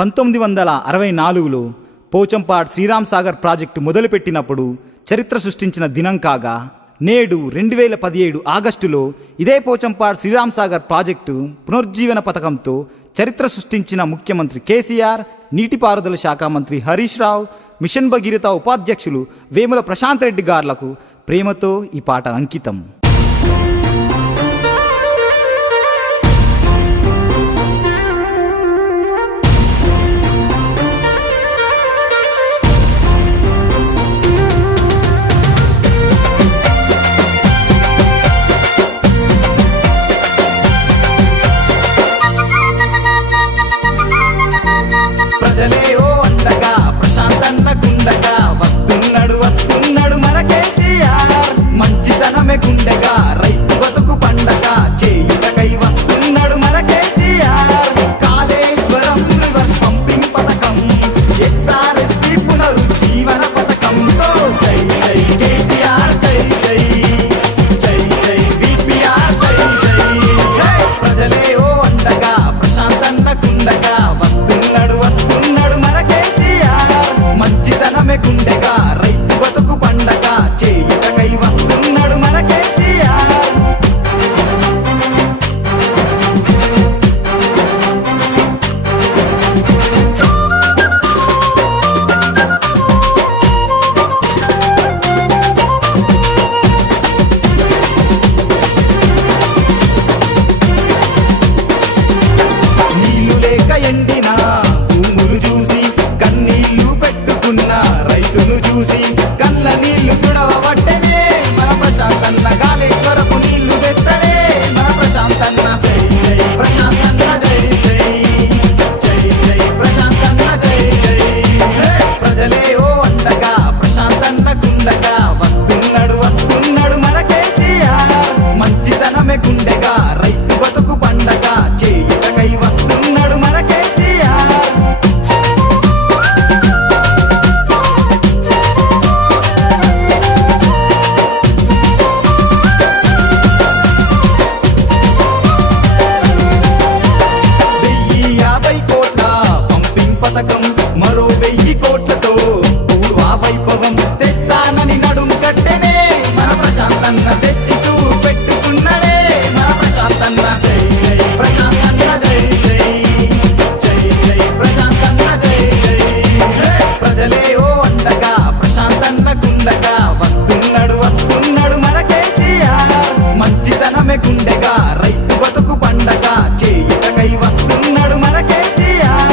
1964లో Pochampad Sriram Sagar project మొదలుపెట్టినప్పుడు చరిత్ర సృష్టించిన దినం కాగా, నేడు 2017 ఆగస్టులో ఇదే పోచంపాడ్ శ్రీరామ్ సాగర్ ప్రాజెక్టు పునరుజ్జీవన పథకంతో చరిత్ర సృష్టించిన ముఖ్యమంత్రి కేసీఆర్, నీటిపారుదల శాఖ మంత్రి హరీష్ రావు, మిషన్ భగీరథ ఉపాధ్యక్షులు వేముల ప్రశాంత్ రెడ్డి గార్లకు ప్రేమతో ఈ పాట అంకితం. ప్రజలే ఓ అండగా ప్రశాంతన్న గుండగా వస్తున్నాడు వస్తున్నాడు మన కేసీఆర్. మంచితనమే గుండెగా రైతు బతుకు పండగ చేయుటకై వస్తున్నాడు మన కేసీఆర్. కాళేశ్వరం రివర్స్ పంపింగ్ పథకం, ఎస్ఆర్ఎస్పీ పునరుజ్జీవన పథకంతో జై జై కేసీఆర్, జై జై జై జై విపిఆర్, జై జై. ప్రజలే ఓ అండగా ప్రశాంతన్న గుండగా వస్తున్నాడు వస్తున్నాడు మన కేసీఆర్. మంచితనమే గుండెగా రైతు బతుకు పండగ చేయుటకై వస్తున్నాడు మన కేసీఆర్. నీళ్లు లేక ఎండిన భూములు చూసి కన్నీళ్లు పెట్టుకున్న రైతులు చూసి కళ్ళ నీళ్లు తుడవబట్టనే మన ప్రశాంతన్న. కాళేశ్వరపు నీళ్లు తెస్తడే మన ప్రశాంతన్న. జై జై ప్రశాంతన్న, జై జై జై జై ప్రశాంతన్న, జై జై. ప్రజలే ఓ అండగా ప్రశాంతన్న గుండగా వస్తున్నాడు వస్తున్నాడు మన కేసీఆర్. మంచితనమే గుండెగా రైతు బతుకు పండగ చేయుటకై వస్తున్నాడు మన కేసీఆర్. కోట్ల పంపింగ్ పథకం, మరో 1000 కోట్లతో పూర్వ వైభవం తెస్తానని నడుం కట్టెనే మన ప్రశాంతన్న. తెచ్చి పెట్టుకున్నడే మన ప్రశాంతన్న. జై జై ప్రశాంతన్న, జై జై జై జై ప్రశాంతన్న, జై జై. ప్రజలే ఓ అండగా ప్రశాంతన్న గుండగా వస్తున్నాడు వస్తున్నాడు మన కేసీఆర్. మంచితనమే గుండెగా రైతు బతుకు పండగ చేయుటకై వస్తున్నాడు మన కేసీఆర్.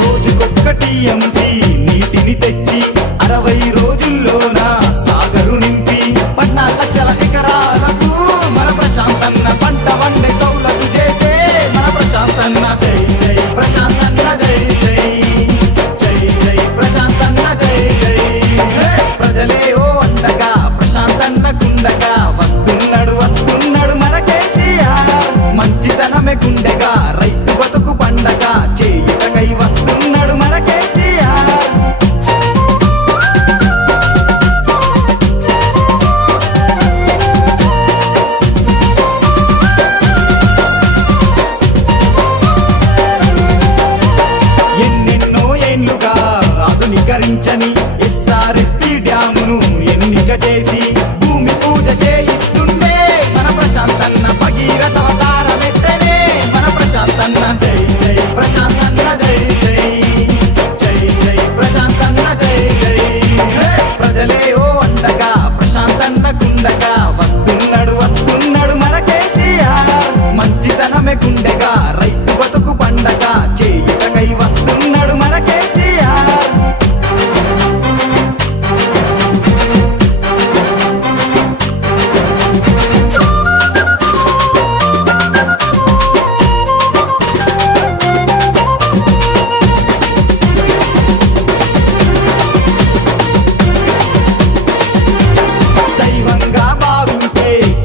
రోజుకొక్క టీఎంసీ నీటిని తెచ్చి 60 రోజుల్లోన సాగరు నింపి 14 లక్షల ఎకరాలకు మన ప్రశాంతన్న. పంట వండే సౌలభ్యం చేసే మన ప్రశాంతన్న. జై జై ప్రశాంతన్న, జై జై జై జై ప్రశాంతన్న, జై జై. ప్రజలే ఓ అండగా ప్రశాంతన్న గుండగా వస్తున్నాడు వస్తున్నాడు మన కేసీఆర్. మంచితనమే గుండెగా రైతు బతుకు పండగ చేయుటకై వస్తున్నాడు మన కేసీఆర్. ఎన్నెన్నో ఏండ్లుగా ఆధునీకరించని ఎస్ఆర్ఎస్పీ డ్యామును ఎన్నిక చేసి భూమి పూజ చేయిస్తుండే మన ప్రశాంతన్న. భగీరథ అవతారమెత్తనే మన ప్రశాంతన్న. జై జై ప్రశాంతన్న, జై జై జై జై ప్రశాంతన్న, జై జై. ప్రజలే ఓ అండగా ప్రశాంతన్న గుండగా వస్తున్నాడు వస్తున్నాడు మన కేసీఆర్. మంచితనమే గుండెగా రైతు బతుకు పండగ చేయుటకై వస్తున్నాడు మన కేసీఆర్.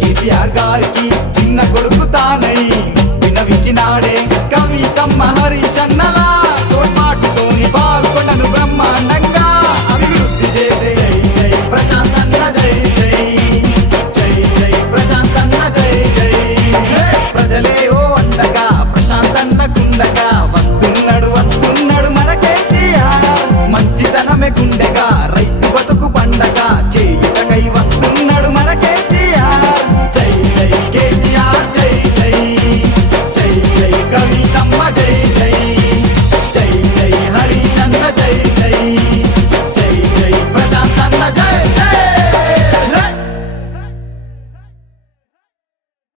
కేసీఆర్ గారికి చిన్న కొడుకు తానై జనమే గుండెగా